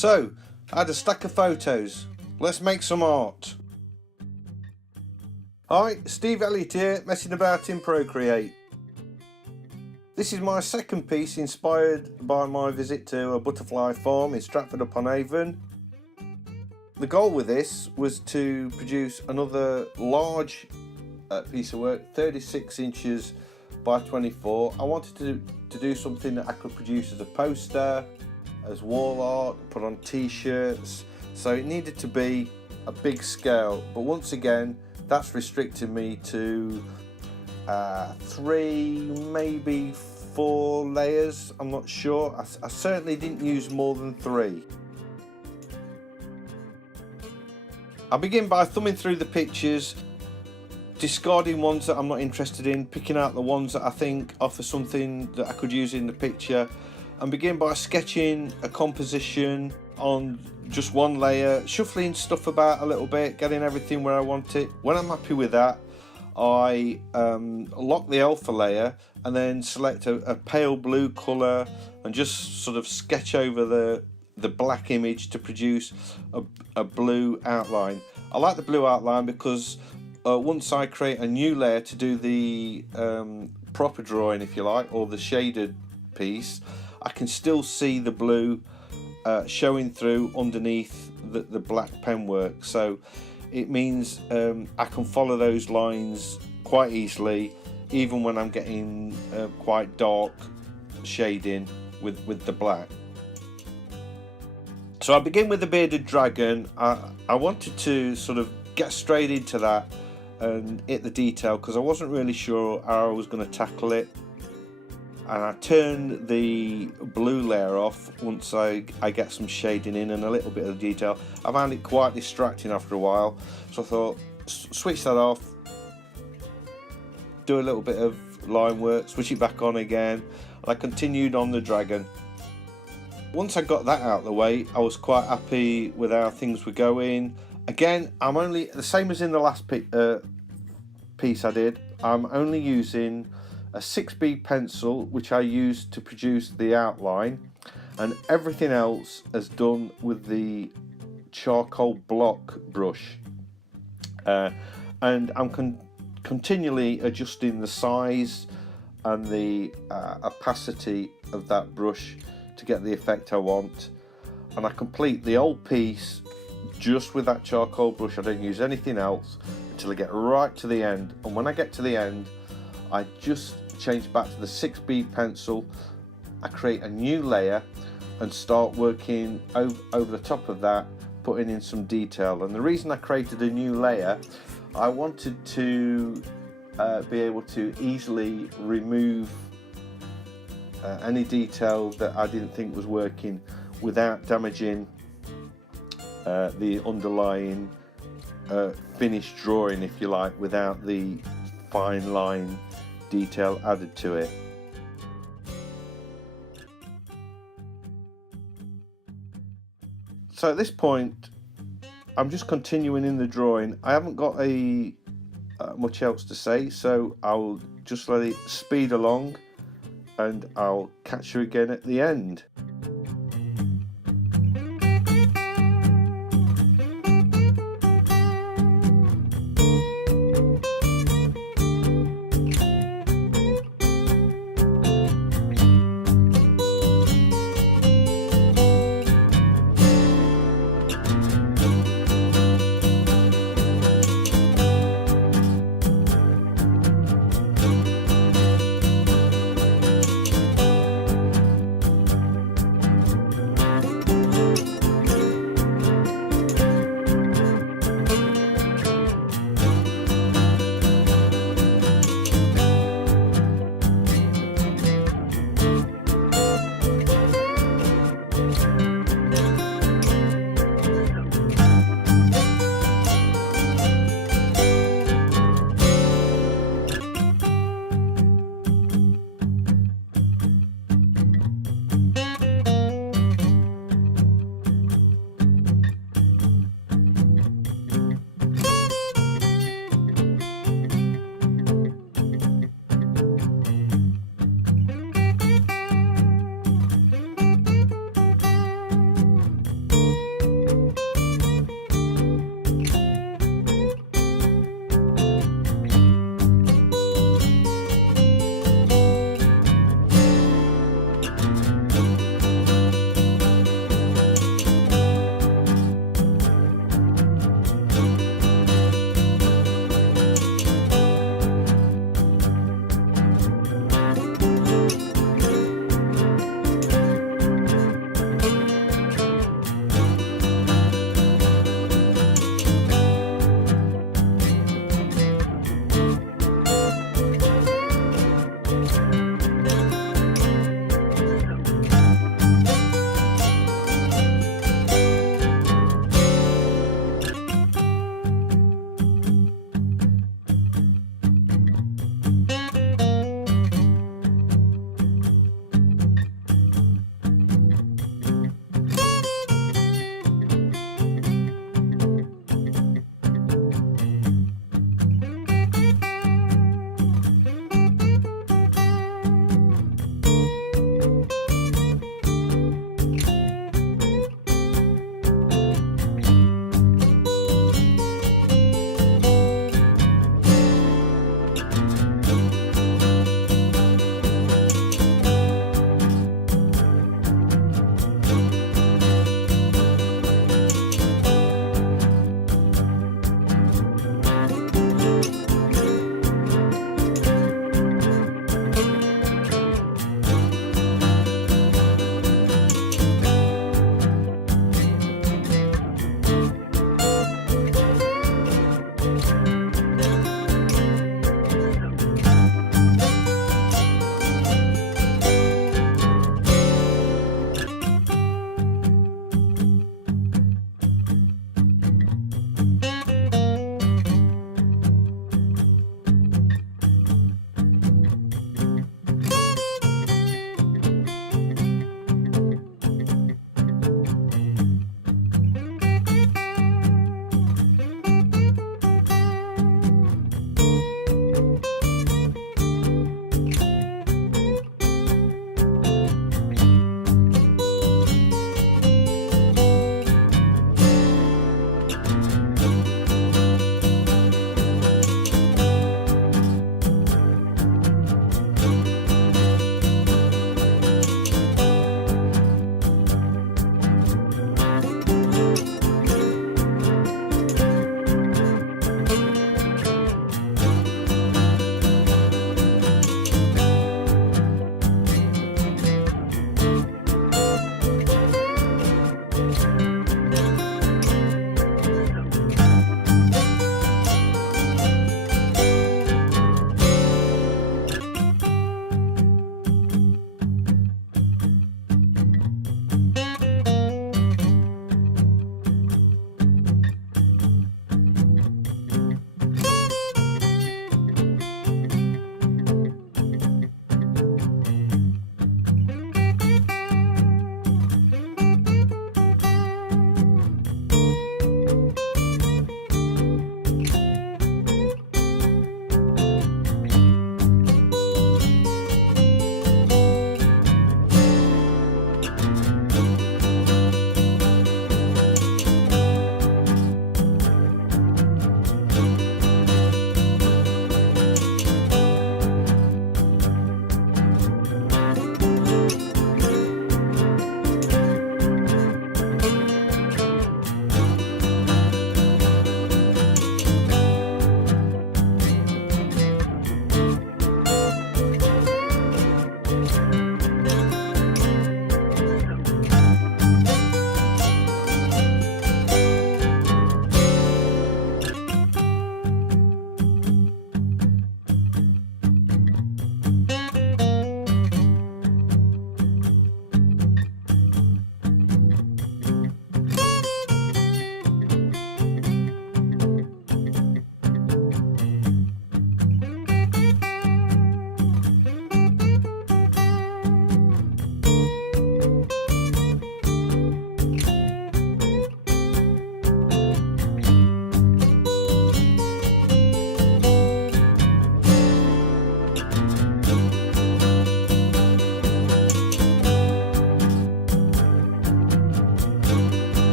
So, I had a stack of photos. Let's make some art. Hi, Steve Elliott here, messing about in Procreate. This is my second piece inspired by my visit to a butterfly farm in Stratford-upon-Avon. The goal with this was to produce another large piece of work, 36 inches by 24. I wanted to do something that I could produce as a poster, as wall art, put on t-shirts, so it needed to be a big scale, but once again that's restricted me to 3, maybe 4 layers. I'm not sure. I certainly didn't use more than 3. I begin by thumbing through the pictures, discarding ones that I'm not interested in, picking out the ones that I think offer something that I could use in the picture, and begin by sketching a composition on just one layer, shuffling stuff about a little bit, getting everything where I want it. When I'm happy with that, I lock the alpha layer and then select a pale blue colour and just sort of sketch over the black image to produce a blue outline. I like the blue outline because once I create a new layer to do the proper drawing, if you like, or the shaded piece, I can still see the blue showing through underneath the black pen work. So it means I can follow those lines quite easily, even when I'm getting quite dark shading with the black. So I begin with the bearded dragon. I wanted to sort of get straight into that and hit the detail because I wasn't really sure how I was going to tackle it. And I turned the blue layer off once I get some shading in and a little bit of detail. I found it quite distracting after a while, so I thought switch that off, do a little bit of line work, switch it back on again, and I continued on the dragon. Once I got that out of the way, I was quite happy with how things were going. Again, I'm only, the same as in the last piece I did, I'm only using a 6B pencil, which I used to produce the outline, and everything else is done with the charcoal block brush. And I'm continually adjusting the size and the opacity of that brush to get the effect I want. And I complete the whole piece just with that charcoal brush. I don't use anything else until I get right to the end, and when I get to the end I just change back to the 6B pencil. I create a new layer and start working over the top of that, putting in some detail. And the reason I created a new layer, I wanted to be able to easily remove any detail that I didn't think was working without damaging the underlying finished drawing, if you like, without the fine line detail added to it. So at this point I'm just continuing in the drawing. I haven't got much else to say, so I'll just let it speed along and I'll catch you again at the end.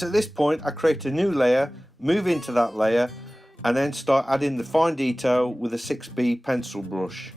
It's at this point I create a new layer, move into that layer, and then start adding the fine detail with a 6B pencil brush.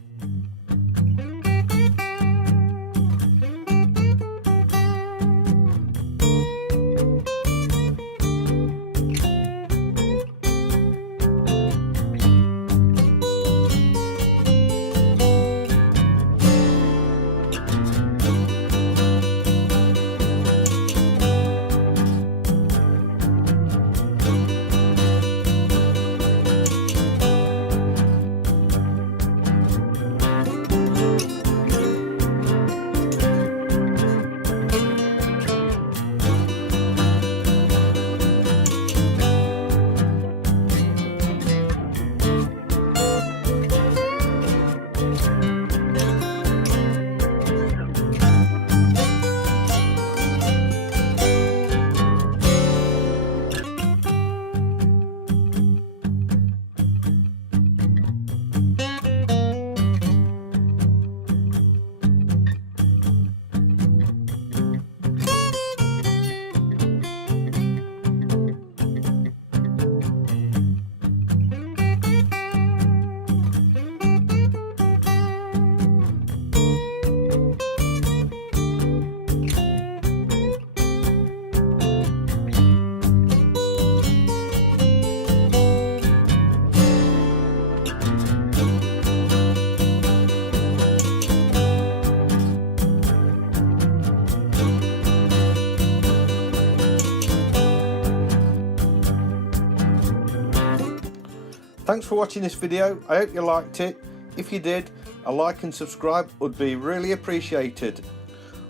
Thanks for watching this video. I hope you liked it. If you did, a like and subscribe would be really appreciated.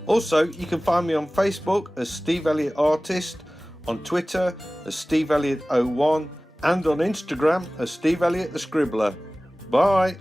Also, you can find me on Facebook as Steve Elliott Artist, on Twitter as Steve Elliott 01, and on Instagram as Steve Elliott the Scribbler. Bye!